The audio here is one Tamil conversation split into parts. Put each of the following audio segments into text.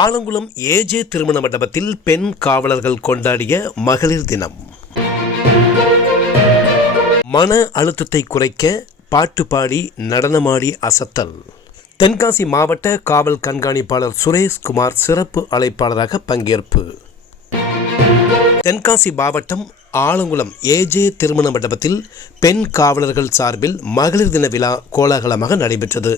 ஆலங்குளம் ஏஜே திருமண மண்டபத்தில் பெண் காவலர்கள் கொண்டாடிய மகளிர் தினம். மன அழுத்தத்தை குறைக்க பாட்டு பாடி நடனமாடி அசத்தல். தென்காசி மாவட்ட காவல் கண்காணிப்பாளர் சுரேஷ்குமார் சிறப்பு அழைப்பாளராக பங்கேற்பு. தென்காசி மாவட்டம் ஆலங்குளம் ஏஜே திருமண மண்டபத்தில் பெண் காவலர்கள் சார்பில் மகளிர் தின விழா கோலாகலமாக நடைபெற்றது.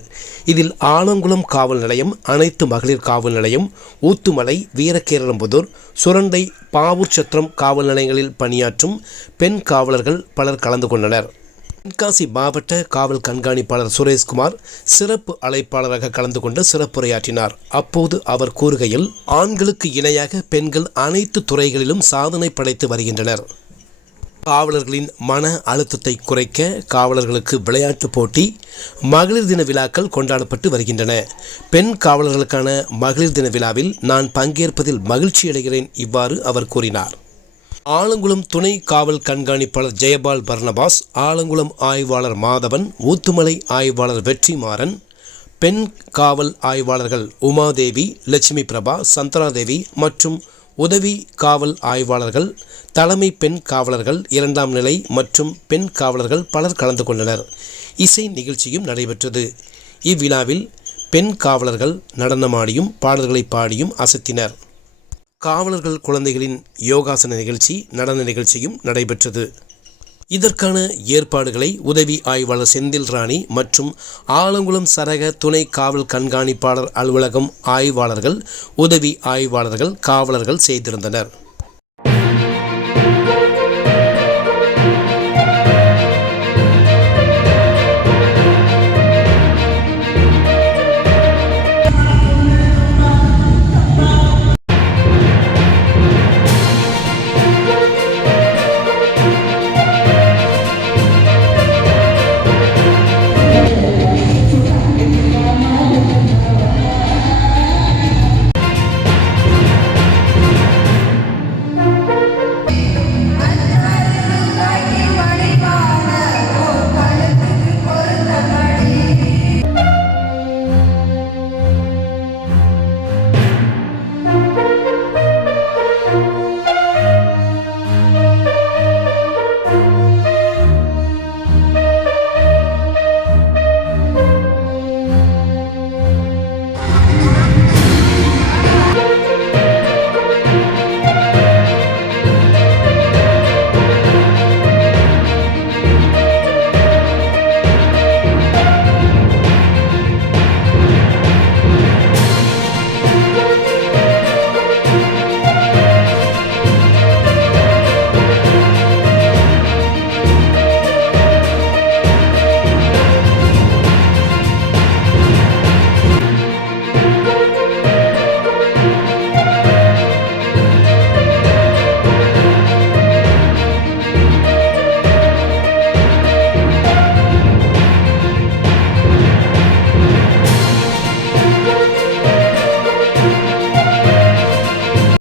இதில் ஆலங்குளம் காவல் நிலையம், அனைத்து மகளிர் காவல் நிலையம், ஊத்துமலை, வீரகேரளம்புதூர், சுரண்டை, பாவூர் சத்திரம் காவல் நிலையங்களில் பணியாற்றும் பெண் காவலர்கள் பலர் கலந்து கொண்டனர். தென்காசி மாவட்ட காவல் கண்காணிப்பாளர் சுரேஷ்குமார் சிறப்பு அழைப்பாளராக கலந்து கொண்டு சிறப்புரையாற்றினார். அப்போது அவர் கூறுகையில், ஆண்களுக்கு இணையாக பெண்கள் அனைத்து துறைகளிலும் சாதனை படைத்து வருகின்றனர். காவலர்களின் மன அழுத்தத்தை குறைக்க காவலர்களுக்கு விளையாட்டு போட்டி, மகளிர் தின விழாக்கள் கொண்டாடப்பட்டு வருகின்றன. பெண் காவலர்களுக்கான மகளிர் தின விழாவில் நான் பங்கேற்பதில் மகிழ்ச்சி அடைகிறேன். இவ்வாறு அவர் கூறினார். ஆலங்குளம் துணை காவல் கண்காணிப்பாளர் ஜெயபால் பர்னபாஸ், ஆலங்குளம் ஆய்வாளர் மாதவன், ஊத்துமலை ஆய்வாளர் வெற்றிமாறன், பெண் காவல் ஆய்வாளர்கள் உமாதேவி, லட்சுமி பிரபா, சந்தனாதேவி மற்றும் உதவி காவல் ஆய்வாளர்கள், தலைமை பெண் காவலர்கள், 2ஆம் நிலை மற்றும் பெண் காவலர்கள் பலர் கலந்து கொண்டனர். இசை நிகழ்ச்சியும் நடைபெற்றது. இவ்விழாவில் பெண் காவலர்கள் நடனமாடியும் பாடல்களை பாடியும் அசத்தினர். காவலர்கள் குழந்தைகளின் யோகாசன நிகழ்ச்சி, நடன நிகழ்ச்சியும் நடைபெற்றது. இதற்கான ஏற்பாடுகளை உதவி ஆய்வாளர் செந்தில் ராணி மற்றும் ஆலங்குளம் சரக துணை காவல் கண்காணிப்பாளர் அலுவலகம் ஆய்வாளர்கள், உதவி ஆய்வாளர்கள், காவலர்கள் செய்திருந்தனர்.